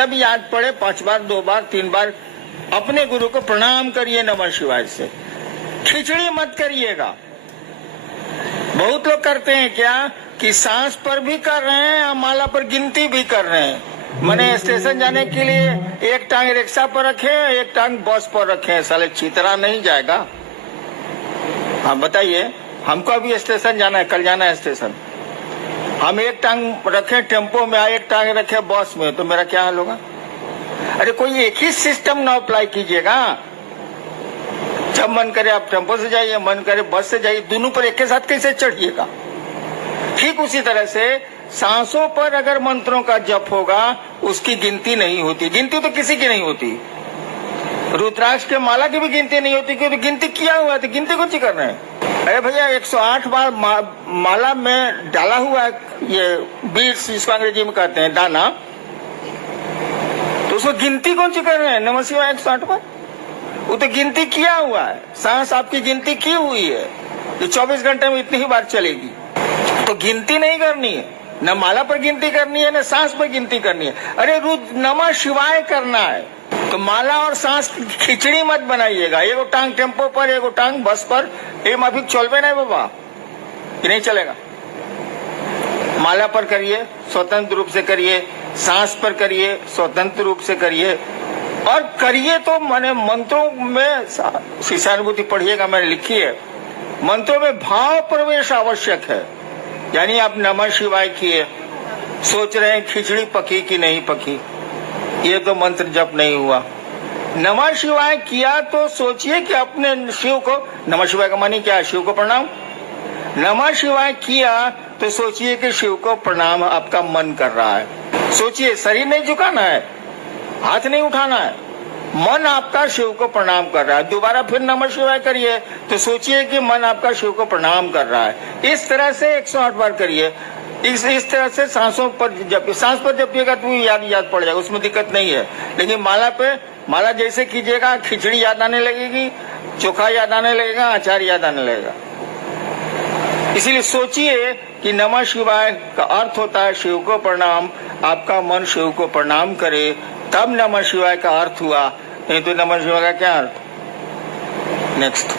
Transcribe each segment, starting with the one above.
जब याद पड़े 5 बार 2 बार 3 बार अपने गुरु को प्रणाम करिए नमः शिवाय से। खिचड़ी मत करिएगा। बहुत लोग करते हैं क्या कि सांस पर भी कर रहे हैं और माला पर गिनती भी कर रहे हैं। मैंने स्टेशन जाने के लिए एक टांग रिक्शा पर रखे, एक टांग बस पर रखे। साले चितरा नहीं जाएगा। हाँ बताइए, हमको अभी स्टेशन जाना है, कल जाना है स्टेशन। हम एक टांग रखे टेम्पो में, एक टांग रखे बस में, तो मेरा क्या हाल होगा? अरे कोई एक ही सिस्टम ना अप्लाई कीजिएगा। जब मन करे आप टेम्पो से जाइए, मन करे बस से जाइए, दोनों पर एक के साथ कैसे चढ़िएगा? ठीक उसी तरह से सांसों पर अगर मंत्रों का जप होगा, उसकी गिनती नहीं होती। गिनती तो किसी की नहीं होती। रुद्राक्ष के माला की भी गिनती नहीं होती, क्योंकि गिनती किया हुआ है, तो गिनती कुछ कर रहे हैं। अरे भैया 108 बार माला में डाला हुआ है ये बीड्स, जिसको अंग्रेजी में कहते हैं दाना, तो उसको गिनती कौन सी कर रहे हैं? नमः शिवाय 108 बार, वो तो गिनती किया हुआ है। सांस आपकी गिनती की हुई है, ये 24 घंटे में इतनी ही बार चलेगी। तो गिनती नहीं करनी है, न माला पर गिनती करनी है, न सांस पर गिनती करनी है। अरे रुद्र नमः शिवाय करना है, तो माला और सांस की खिचड़ी मत बनाइएगा। एगो टांग टेम्पो पर, एगो टांग बस पर, ये माफिक चलबे नहीं बाबा, ये नहीं चलेगा। माला पर करिए, स्वतंत्र रूप से करिए, सांस पर करिए, स्वतंत्र रूप से करिए, और करिए तो माने मंत्रों में शिष्यानुभूति पढ़िएगा, मैंने लिखी है। मंत्रों में भाव प्रवेश आवश्यक है। यानी आप नमः शिवाय किए, सोच रहे हैं खिचड़ी पकी कि नहीं पकी, ये तो मंत्र जप नहीं हुआ। नमः शिवाय किया तो सोचिए कि अपने शिव को, नमः शिवाय का मानी क्या है? शिव को प्रणाम। नमः शिवाय किया तो सोचिए कि शिव को प्रणाम आपका मन कर रहा है। सोचिए, शरीर नहीं झुकाना है, हाथ नहीं उठाना है, मन आपका शिव को प्रणाम कर रहा है। दोबारा फिर नमः शिवाय करिए तो सोचिए कि मन आपका शिव को प्रणाम कर रहा है। इस तरह से 108 बार करिए। इस तरह से सांसों पर जब सांस पर जपिएगा तो याद पड़ जाएगा, उसमें दिक्कत नहीं है। लेकिन माला जैसे कीजिएगा, खिचड़ी याद आने लगेगी, चोखा याद आने लगेगा, अचार याद आने लगेगा। इसीलिए सोचिए कि नमः शिवाय का अर्थ होता है शिव को प्रणाम। आपका मन शिव को प्रणाम करे, तब नमः शिवाय का अर्थ हुआ। नहीं तो नमः शिवाय का क्या अर्थ? नेक्स्ट।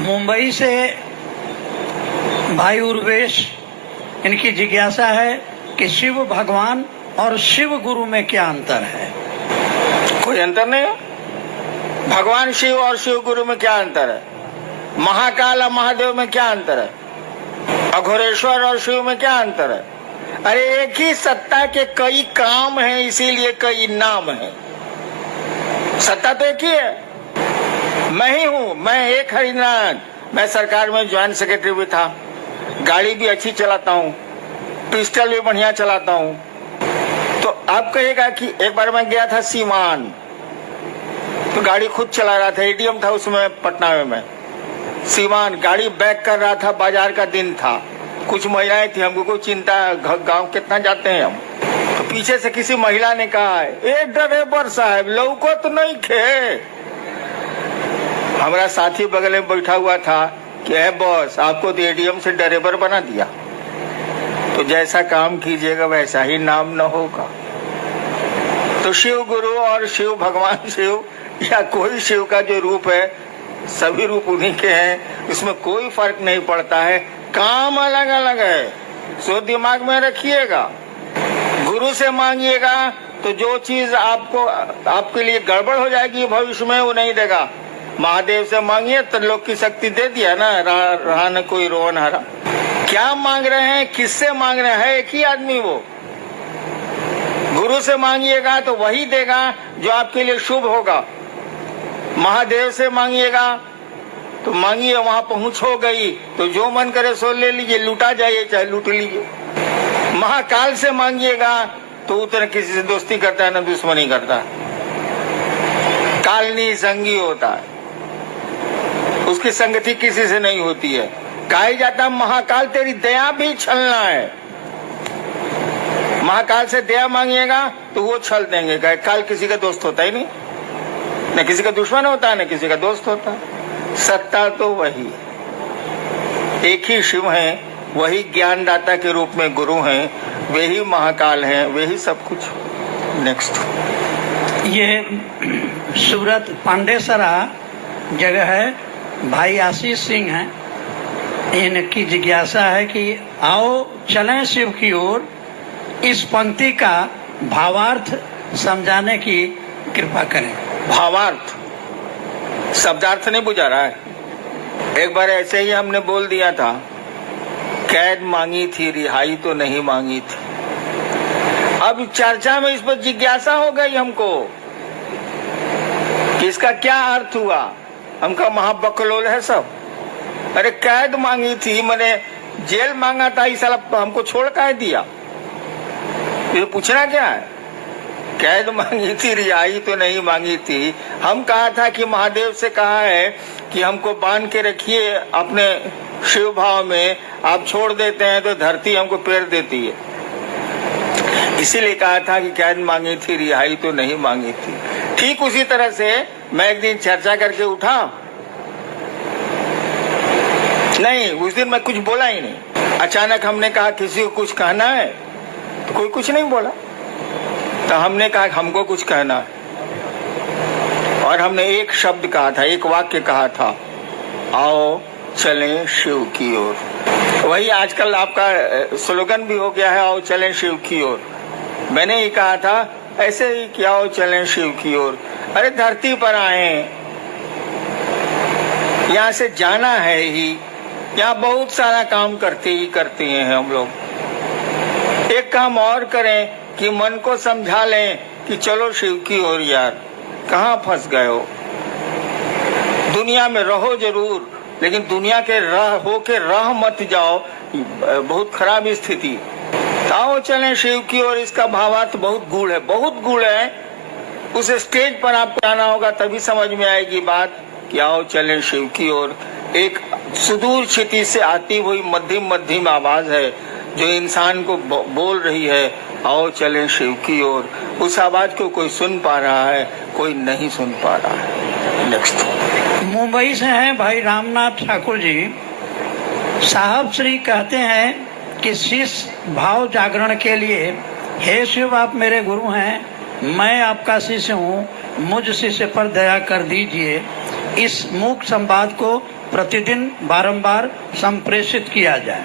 मुंबई से भाई उर्वेश, इनकी जिज्ञासा है कि शिव भगवान और शिव गुरु में क्या अंतर है? कोई अंतर नहीं है। भगवान शिव और शिव गुरु में क्या अंतर है? महाकाल और महादेव में क्या अंतर है? अघोरेश्वर और शिव में क्या अंतर है? अरे एक ही सत्ता के कई काम हैं, इसीलिए कई नाम हैं। सत्ता तो एक ही है। मैं ही हूँ, मैं एक हरिनारायण। मैं सरकार में ज्वाइंट सेक्रेटरी भी था, गाड़ी भी अच्छी चलाता हूँ, पिस्टल भी बढ़िया चलाता हूँ। तो आप कहेगा कि एक बार मैं गया था सीवान, तो गाड़ी खुद चला रहा था, एटीएम था उसमें पटना में। सीवान गाड़ी बैक कर रहा था, बाजार का दिन था, कुछ महिलाएं थी, हमको कोई चिंता, गांव कितना जाते हैं हम। तो पीछे से किसी महिला ने कहा, ए ड्राइवर साहब लौको तो नहीं खे। हमारा साथी बगल में बैठा हुआ था कि है बॉस, आपको तो एटीएम से ड्राइवर बना दिया। तो जैसा काम कीजिएगा वैसा ही नाम न होगा। तो शिव गुरु और शिव भगवान शिव या कोई शिव का जो रूप है, सभी रूप उन्हीं के हैं, इसमें कोई फर्क नहीं पड़ता है। काम अलग अलग है, सो दिमाग में रखिएगा। गुरु से मांगिएगा तो जो चीज आपके लिए गड़बड़ हो जाएगी भविष्य में, वो नहीं देगा। महादेव से मांगिए तो लोक की शक्ति दे दिया ना, रहा न कोई रोन हरा। क्या मांग रहे हैं, किससे मांग रहे हैं? एक ही आदमी वो। गुरु से मांगिएगा तो वही देगा जो आपके लिए शुभ होगा। महादेव से मांगिएगा तो मांगिए, वहां पहुंच हो गई तो जो मन करे सो ले लीजिए, लूटा जाइए चाहे लूट लीजिए। महाकाल से मांगिएगा तो उतना किसी से दोस्ती करता है ना दुश्मनी करता है, कालनी संगी होता है, उसकी संगति किसी से नहीं होती है। कहा जाता महाकाल तेरी दया भी छलना है। महाकाल से दया मांगिएगा तो वो छल देंगे। काल किसी का दोस्त होता ही नहीं, न किसी का दुश्मन होता है, न किसी का दोस्त होता है। सत्ता तो वही, एक ही शिव हैं, वही ज्ञानदाता के रूप में गुरु हैं, वे ही महाकाल हैं, वे ही सब कुछ। नेक्स्ट। ये सूरत पांडेसरा जगह है, भाई आशीष सिंह हैं। इनकी जिज्ञासा है कि आओ चलें शिव की ओर, इस पंक्ति का भावार्थ समझाने की कृपा करें। भावार्थ, शब्दार्थ नहीं बुझा रहा है। एक बार ऐसे ही हमने बोल दिया था, कैद मांगी थी रिहाई तो नहीं मांगी थी। अब चर्चा में इस पर जिज्ञासा हो गई हमको कि इसका क्या अर्थ हुआ। हमका महाबकलोल है सब। अरे कैद मांगी थी, मैंने जेल मांगा था, इस साल हमको छोड़ कर दिया। ये पूछना क्या है? कैद मांगी थी रिहाई तो नहीं मांगी थी। हम कहा था कि महादेव से कहा है कि हमको बांध के रखिए अपने शिव भाव में, आप छोड़ देते हैं तो धरती हमको पेड़ देती है। इसीलिए कहा था कि कैद मांगी थी रिहाई तो नहीं मांगी थी। ठीक उसी तरह से मैं एक दिन चर्चा करके उठा, नहीं उस दिन मैं कुछ बोला ही नहीं। अचानक हमने कहा किसी को कुछ कहना है, तो कोई कुछ नहीं बोला। तो हमने कहा हमको कुछ कहना है, और हमने एक शब्द कहा था, एक वाक्य कहा था, आओ चलें शिव की ओर। वही आजकल आपका स्लोगन भी हो गया है, आओ चलें शिव की ओर। मैंने ही कहा था ऐसे ही कि आओ चलें शिव की ओर। अरे धरती पर आए, यहाँ से जाना है ही, यहाँ बहुत सारा काम करते हैं हम लोग। एक काम और करें कि मन को समझा लें कि चलो शिव की ओर यार, कहाँ फंस गए हो। दुनिया में रहो जरूर, लेकिन दुनिया के हो के रह मत जाओ, बहुत खराब स्थिति। आओ चलें शिव की ओर, इसका भावार्थ बहुत गूढ़ है, बहुत गूढ़ है। उस स्टेज पर आपको आना होगा, तभी समझ में आएगी बात कि आओ चलें शिव की ओर। एक सुदूर क्षिति से आती हुई मध्यम मध्यम आवाज है जो इंसान को बोल रही है, आओ चलें शिव की ओर। उस आवाज को कोई सुन पा रहा है, कोई नहीं सुन पा रहा है। नेक्स्ट। मुंबई से हैं भाई रामनाथ ठाकुर जी। साहब श्री कहते हैं कि शिष्य भाव जागरण के लिए, हे शिव आप मेरे गुरु हैं, मैं आपका शिष्य हूँ, मुझ शिष्य पर दया कर दीजिए। इस मूक संवाद को प्रतिदिन बारंबार संप्रेषित किया जाए।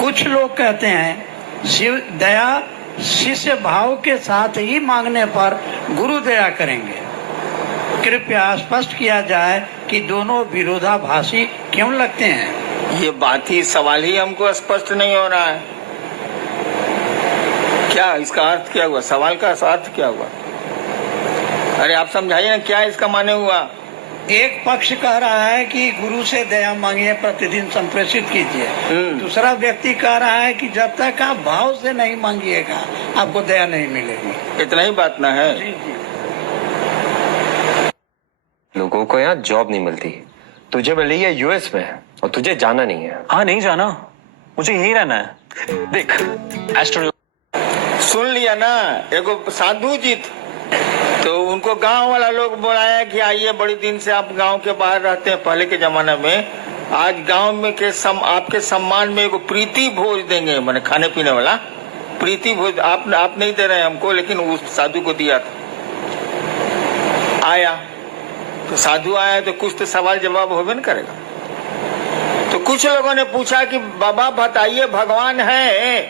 कुछ लोग कहते हैं शिव दया शिष्य भाव के साथ ही मांगने पर गुरु दया करेंगे। कृपया स्पष्ट किया जाए कि दोनों विरोधाभासी क्यों लगते हैं। ये बात ही, सवाल ही हमको स्पष्ट नहीं हो रहा है। क्या इसका अर्थ क्या हुआ? सवाल का अर्थ क्या हुआ? अरे आप समझाइए ना, क्या इसका माने हुआ? एक पक्ष कह रहा है कि गुरु से दया मांगिए, प्रतिदिन संप्रेषित कीजिए। दूसरा व्यक्ति कह रहा है कि जब तक आप भाव से नहीं मांगिएगा आपको दया नहीं मिलेगी। इतना ही बात ना है? जी जी। लोगों को यहाँ जॉब नहीं मिलती, तुझे मिली है यूएस में और तुझे जाना नहीं है। हाँ नहीं जाना, मुझे यहीं रहना है। देख एस्ट्रो सुन लिया ना, एगो साधु जी तो उनको गांव वाला लोग बुलाया कि आइए, बड़ी दिन से आप गांव के बाहर रहते हैं पहले के जमाने में, आज गांव में के आपके सम्मान में एगो प्रीति भोज देंगे, मैंने खाने पीने वाला प्रीति भोज। आप नहीं दे रहे हमको, लेकिन उस साधु को दिया था। आया तो साधु आया तो कुछ तो सवाल जवाब होबे न करेगा। तो कुछ लोगों ने पूछा कि बाबा बताइए भगवान है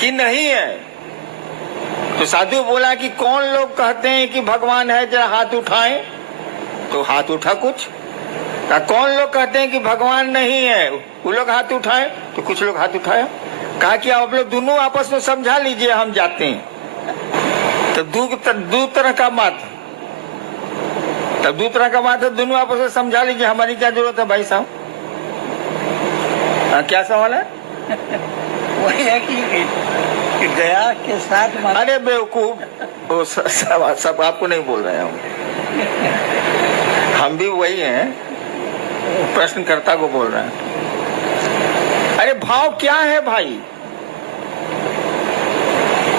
कि नहीं है। तो साधु बोला कि कौन लोग कहते हैं कि भगवान है, जरा हाथ उठाएं। तो हाथ उठा कुछ। कौन लोग कहते हैं कि भगवान नहीं है, वो लोग हाथ उठाए। तो कुछ लोग हाथ उठाए। कहा कि आप लोग दोनों आपस में समझा लीजिए, हम जाते हैं। तो दो तरह का बात, तब दो तरह का बात है, दोनों आपस में समझा लीजिए, हमारी क्या जरूरत है भाई साहब। क्या सवाल है? वही है कि दया के साथ। अरे बेवकूफ, वो सब आपको नहीं बोल रहे हैं, हम भी वही हैं, प्रश्नकर्ता को बोल रहे हैं। अरे भाव क्या है भाई?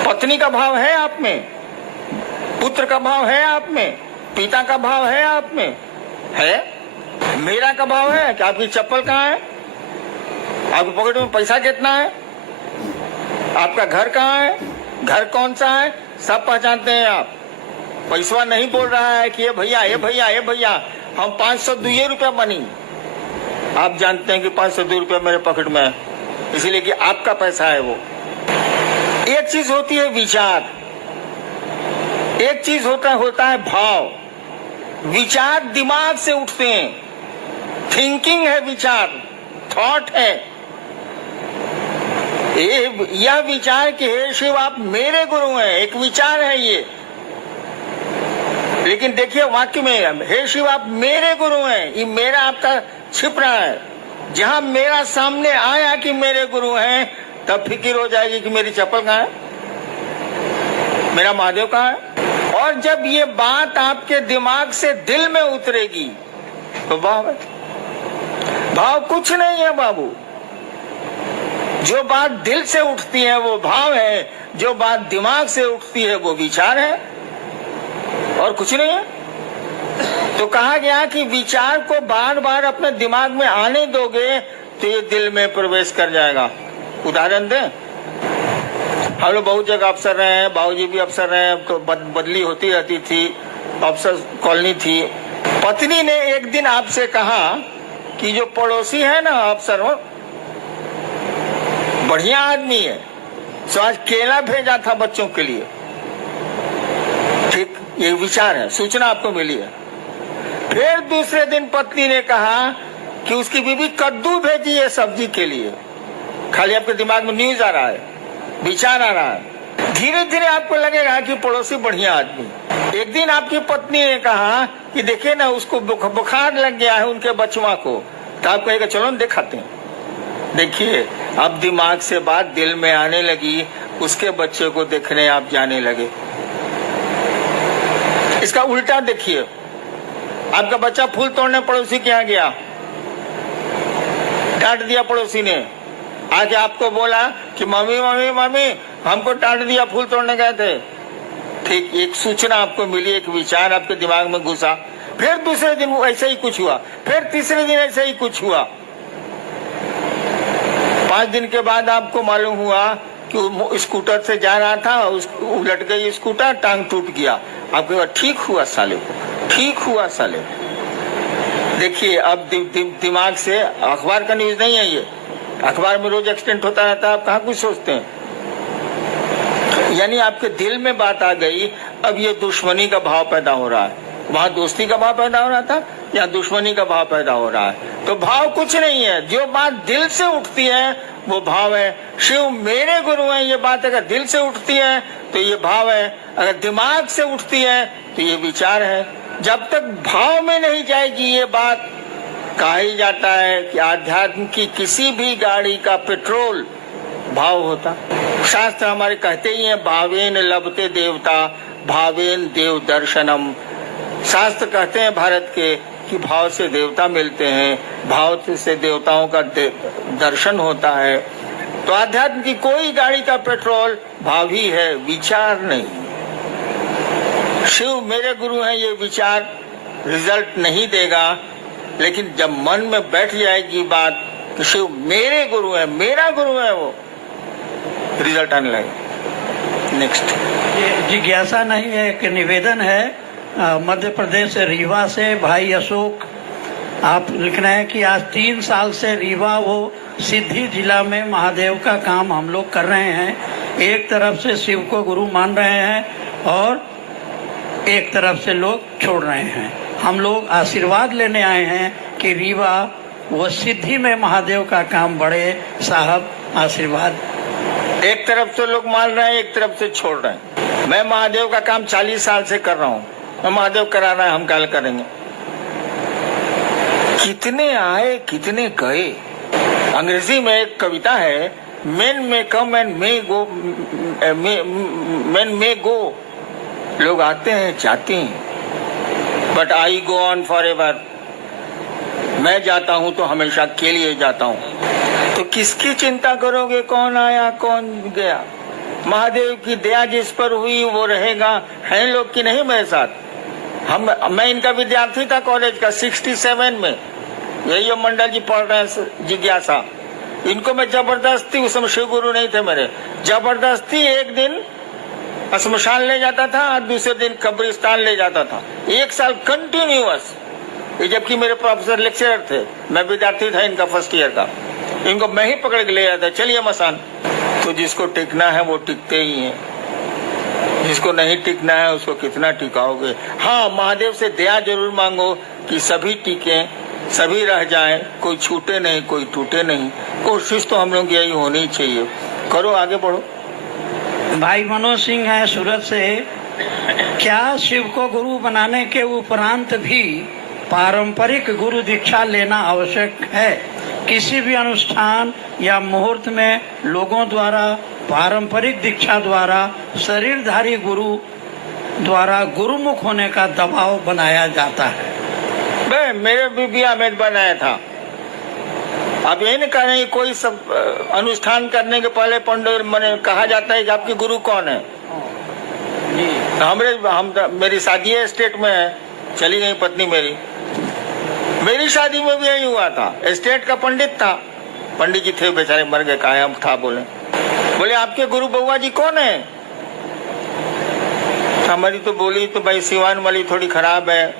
पत्नी का भाव है आप में, पुत्र का भाव है आप में, पिता का भाव है आप में, है? मेरा का भाव है कि आपकी चप्पल कहाँ है, आपकी पॉकेट में पैसा कितना है, आपका घर कहाँ है, घर कौन सा है, सब पहचानते हैं आप। पैसवा नहीं बोल रहा है कि ये भैया ये भैया ये भैया हम 502 रुपया बनी। आप जानते हैं कि 502 रुपया मेरे पॉकेट में है, इसलिए कि आपका पैसा है वो। एक चीज होती है विचार, एक चीज होता है भाव। विचार दिमाग से उठते हैं, थिंकिंग है विचार, थॉट है। यह विचार कि हे शिव आप मेरे गुरु हैं, एक विचार है ये। लेकिन देखिए वाक्य में हे शिव आप मेरे गुरु हैं, ये मेरा आपका छिप रहा है। जहां मेरा सामने आया कि मेरे गुरु हैं, तब फिक्र हो जाएगी कि मेरी चप्पल कहाँ है, मेरा महादेव कहाँ है। और जब ये बात आपके दिमाग से दिल में उतरेगी तो भाव है। भाव कुछ नहीं है बाबू, जो बात दिल से उठती है वो भाव है, जो बात दिमाग से उठती है वो विचार है, और कुछ नहीं है। तो कहा गया कि विचार को बार बार अपने दिमाग में आने दोगे तो ये दिल में प्रवेश कर जाएगा। उदाहरण दें, हम लोग बहुत जगह अफसर रहे हैं, बाबूजी भी अफसर रहे हैं, तो बदली होती रहती थी, अफसर कॉलोनी थी। पत्नी ने एक दिन आपसे कहा कि जो पड़ोसी है ना अफसर हो, बढ़िया आदमी है, तो आज केला भेजा था बच्चों के लिए। ठीक, ये विचार है, सूचना आपको मिली है। फिर दूसरे दिन पत्नी ने कहा कि उसकी बीवी कद्दू भेजी है सब्जी के लिए। खाली आपके दिमाग में न्यूज आ रहा है, विचार आ रहा है। धीरे धीरे आपको लगेगा कि पड़ोसी बढ़िया आदमी। एक दिन आपकी पत्नी ने कहा कि देखिए ना उसको बुखार लग गया है उनके बचवा को, तो आप कहेगा चलो दिखाते हैं। देखिए अब दिमाग से बात दिल में आने लगी, उसके बच्चे को देखने आप जाने लगे। इसका उल्टा देखिए, आपका बच्चा फूल तोड़ने पड़ोसी के यहाँ गया, डांट दिया पड़ोसी ने, आके आपको बोला कि मम्मी मम्मी मम्मी हमको डांट दिया, फूल तोड़ने गए थे। ठीक, एक सूचना आपको मिली, एक विचार आपके दिमाग में घुसा। फिर दूसरे दिन ऐसा ही कुछ हुआ, फिर तीसरे दिन ऐसा ही कुछ हुआ। 5 दिन के बाद आपको मालूम हुआ कि स्कूटर से जा रहा था, उलट गई स्कूटर, टांग टूट गया। आपके बाद ठीक हुआ साले को, ठीक हुआ साले। देखिए अब दिमाग से, अखबार का न्यूज नहीं है ये, अखबार में रोज एक्सीडेंट होता रहता है, आप कहाँ कुछ सोचते हैं। यानी आपके दिल में बात आ गई, अब ये दुश्मनी का भाव पैदा हो रहा है। वहां दोस्ती का भाव पैदा हो रहा था, या दुश्मनी का भाव पैदा हो रहा है। तो भाव कुछ नहीं है, जो बात दिल से उठती है वो भाव है। शिव मेरे गुरु हैं, ये बात अगर दिल से उठती है तो ये भाव है, अगर दिमाग से उठती है तो ये विचार है। जब तक भाव में नहीं जाएगी ये बात, कहा ही जाता है कि आध्यात्म की किसी भी गाड़ी का पेट्रोल भाव होता। शास्त्र हमारे कहते ही हैं, भावेन लभते देवता भावेन देव दर्शनम। शास्त्र कहते हैं भारत के कि भाव से देवता मिलते हैं, भाव से देवताओं का दर्शन होता है। तो आध्यात्म की कोई गाड़ी का पेट्रोल भाव ही है, विचार नहीं। शिव मेरे गुरु हैं, ये विचार रिजल्ट नहीं देगा, लेकिन जब मन में बैठ जाएगी बात कि शिव मेरे गुरु है, मेरा गुरु है, वो रिजल्ट आने लगेगा। नेक्स्ट जिज्ञासा नहीं है, एक निवेदन है। मध्य प्रदेश रीवा से भाई अशोक, आप लिख रहे हैं कि आज 3 साल से रीवा वो सिद्धि जिला में महादेव का काम हम लोग कर रहे हैं। एक तरफ से शिव को गुरु मान रहे हैं और एक तरफ से लोग छोड़ रहे हैं। हम लोग आशीर्वाद लेने आए हैं कि रीवा वो सिद्धि में महादेव का काम बढ़े। साहब आशीर्वाद। एक तरफ से लोग मान रहे हैं, एक तरफ से छोड़ रहे हैं। मैं महादेव का काम 40 साल से कर रहा हूँ, मैं महादेव करा रहा है, हम कल करेंगे। कितने आए कितने गए। अंग्रेजी में एक कविता है, मेन में come and may go, main मे गो। लोग आते हैं जाते हैं, but I go on for ever. मैं जाता हूं तो हमेशा के लिए जाता हूं। तो किसकी चिंता करोगे, कौन आया कौन गया। महादेव की दया जिस पर हुई वो रहेगा। हैं लोग कि नहीं मेरे साथ। मैं इनका विद्यार्थी था कॉलेज का 67 में। यही मंडल जी पढ़ रहे हैं जिज्ञासा। इनको मैं जबरदस्ती, उस समय शिव गुरु नहीं थे मेरे, जबरदस्ती एक दिन श्मशान ले जाता था और दूसरे दिन कब्रिस्तान ले जाता था। 1 साल कंटिन्यूअस। ये जबकि मेरे प्रोफेसर लेक्चरर थे, मैं विद्यार्थी था इनका फर्स्ट ईयर का। इनको मैं ही पकड़ के ले जाता, चलिए मसान। तो जिसको टिकना है वो टिकते ही हैं, जिसको नहीं टिकना है उसको कितना टिकाओगे। हाँ, महादेव से दया जरूर मांगो कि सभी टिके, सभी रह जाएं, कोई छूटे नहीं, कोई टूटे नहीं। कोशिश तो हम लोग यही होनी चाहिए। करो, आगे बढ़ो। भाई मनोज सिंह है सूरत से। क्या शिव को गुरु बनाने के उपरांत भी पारंपरिक गुरु दीक्षा लेना आवश्यक है? किसी भी अनुष्ठान या मुहूर्त में लोगों द्वारा पारंपरिक दीक्षा द्वारा शरीरधारी गुरु द्वारा गुरुमुख होने का दबाव बनाया जाता है। मेरे भी बिया में बनाया था। अब ये नहीं कह रहे हैं कोई सब अनुष्ठान करने के पहले पंडित मैंने कहा जाता है कि आपके गुरु कौन है। मेरी शादी एस्टेट में है, चली गई पत्नी मेरी शादी में भी यही हुआ था। एस्टेट का पंडित था, पंडित जी थे बेचारे, मर गए, कायम था। बोले आपके गुरु बउआ जी कौन है? हमारी तो बोली तो भाई सिवान वाली थोड़ी खराब है।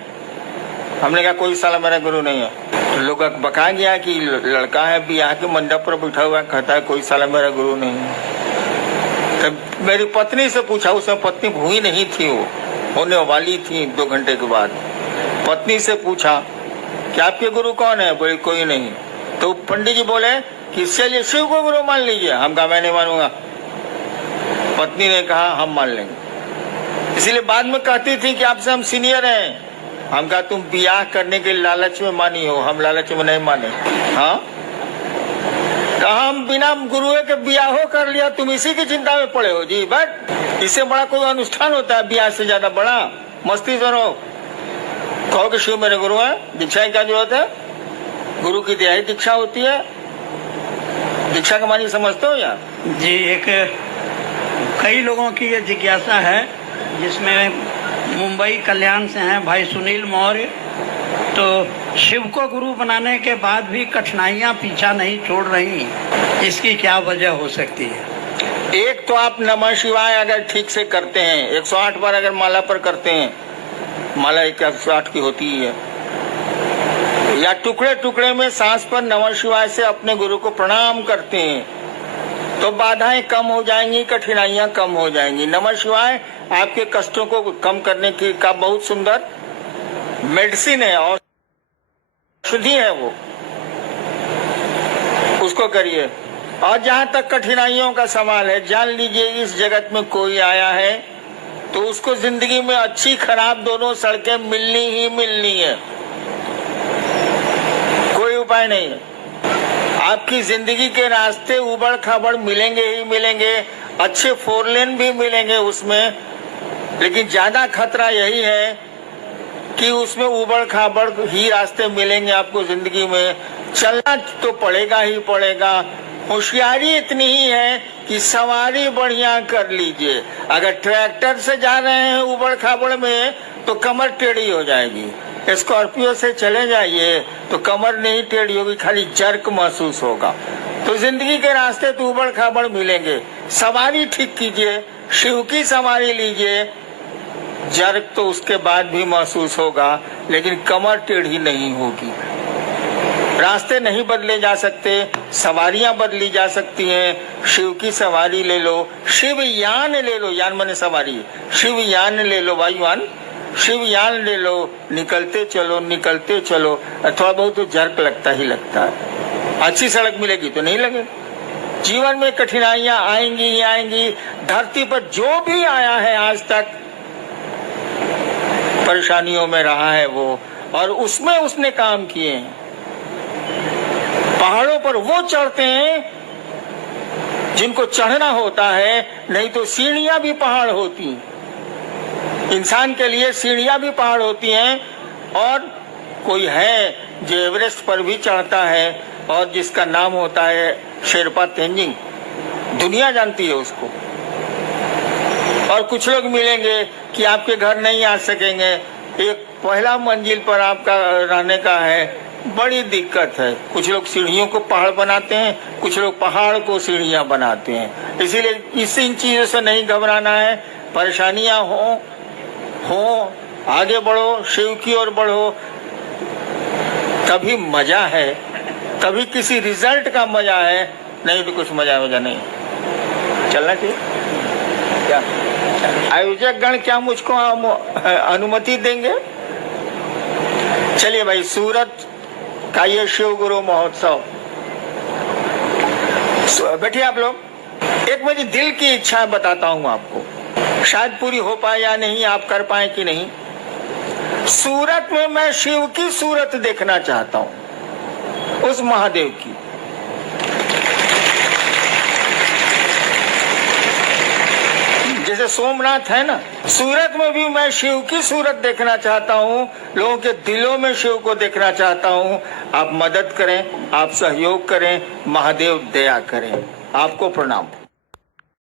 हमने कहा कोई साला मेरा गुरु नहीं है। तो लोग बका गया कि लड़का है ब्याह के मंडप पर बैठा हुआ, कहता है कोई साला मेरा गुरु नहीं है। तब मेरी पत्नी से पूछा, उसमें पत्नी हुई नहीं थी, वो होने वाली थी 2 घंटे के बाद। पत्नी से पूछा कि आपके गुरु कौन है? बोले कोई नहीं। तो पंडित जी बोले कि चलिए शिव को गुरु मान लीजिए। हम कहा मैं नहीं मानूंगा। पत्नी ने कहा हम मान लेंगे। इसलिए बाद में कहती थी कि आपसे हम सीनियर हैं। हम कहा तुम ब्याह करने के लालच में मानी हो, हम लालच में नहीं माने। हाँ, कहा हम बिना गुरु के ब्याह कर लिया, तुम इसी की चिंता में पड़े हो जी। बट इससे बड़ा कोई अनुष्ठान होता है ब्याह से ज्यादा बड़ा? मस्ती करो, कहो कि शिव मेरे गुरु है। दीक्षा की क्या जरूरत है? गुरु की दया ही दीक्षा होती है। दीक्षा का मानी समझते हो यार? जी, एक कई लोगों की ये जिज्ञासा है, जिसमें मुंबई कल्याण से हैं भाई सुनील मौर्य। तो शिव को गुरु बनाने के बाद भी कठिनाइयां पीछा नहीं छोड़ रही, इसकी क्या वजह हो सकती है? एक तो आप नमः शिवाय अगर ठीक से करते हैं, 108 बार अगर माला पर करते हैं, माला 108 की होती है, या टुकड़े टुकड़े में सांस पर नमः शिवाय से अपने गुरु को प्रणाम करते हैं, तो बाधाएं कम हो जाएंगी, कठिनाइयां कम हो जाएंगी। नमः शिवाय आपके कष्टों को कम करने की का बहुत सुंदर मेडिसिन है और औषधि है, वो उसको करिए। और जहां तक कठिनाइयों का सवाल है, जान लीजिए इस जगत में कोई आया है तो उसको जिंदगी में अच्छी खराब दोनों सड़कें मिलनी ही मिलनी है, कोई उपाय नहीं है। आपकी जिंदगी के रास्ते उबड़ खाबड़ मिलेंगे ही मिलेंगे, अच्छे 4 लेन भी मिलेंगे उसमें, लेकिन ज्यादा खतरा यही है कि उसमें उबड़ खाबड़ ही रास्ते मिलेंगे आपको जिंदगी में। चलना तो पड़ेगा ही पड़ेगा। होशियारी इतनी ही है कि सवारी बढ़िया कर लीजिए। अगर ट्रैक्टर से जा रहे हैं उबड़ खाबड़ में तो कमर टेढ़ी हो जाएगी। स्कॉर्पियो से चले जाइए तो कमर नहीं टेढ़ी होगी, खाली जर्क महसूस होगा। तो जिंदगी के रास्ते तो उबड़ खाबड़ मिलेंगे, सवारी ठीक कीजिए, शिव की सवारी लीजिए। जर्क तो उसके बाद भी महसूस होगा, लेकिन कमर टेढ़ी नहीं होगी। रास्ते नहीं बदले जा सकते, सवारियां बदली जा सकती हैं। शिव की सवारी ले लो, शिव यान ले लो, यान माने सवारी, शिव यान ले लो, वायुयान, शिव यान ले लो, निकलते चलो निकलते चलो। थोड़ा बहुत तो जर्क लगता ही लगता है, अच्छी सड़क मिलेगी तो नहीं लगे। जीवन में कठिनाइयां आएंगी ही आएंगी। धरती पर जो भी आया है आज तक परेशानियों में रहा है वो, और उसमें उसने काम किए हैं। पहाड़ों पर वो चढ़ते हैं जिनको चढ़ना होता है, नहीं तो सीढ़ियां भी पहाड़ होती हैं। इंसान के लिए सीढ़ियां भी पहाड़ होती हैं। और कोई है जो एवरेस्ट पर भी चढ़ता है और जिसका नाम होता है शेरपा तेंजिंग, दुनिया जानती है उसको। और कुछ लोग मिलेंगे कि आपके घर नहीं आ सकेंगे, एक पहला मंजिल पर आपका रहने का है, बड़ी दिक्कत है। कुछ लोग सीढ़ियों को पहाड़ बनाते हैं, कुछ लोग पहाड़ को सीढ़ियां बनाते हैं। इसीलिए इन चीजों से नहीं घबराना है। परेशानियां हो आगे बढ़ो, शिव की ओर बढ़ो, तभी मजा है, तभी किसी रिजल्ट का मजा है, नहीं तो कुछ मजा नहीं। चलना चाहिए क्या? आयोजक गण क्या मुझको अनुमति देंगे? चलिए भाई, सूरत का ये शिव गुरु महोत्सव, बैठिए आप लोग। एक मेरी दिल की इच्छा बताता हूं आपको, शायद पूरी हो पाए या नहीं, आप कर पाए कि नहीं। सूरत में मैं शिव की सूरत देखना चाहता हूं, उस महादेव की। जैसे सोमनाथ है ना, सूरत में भी मैं शिव की सूरत देखना चाहता हूं, लोगों के दिलों में शिव को देखना चाहता हूं। आप मदद करें, आप सहयोग करें, महादेव दया करें। आपको प्रणाम।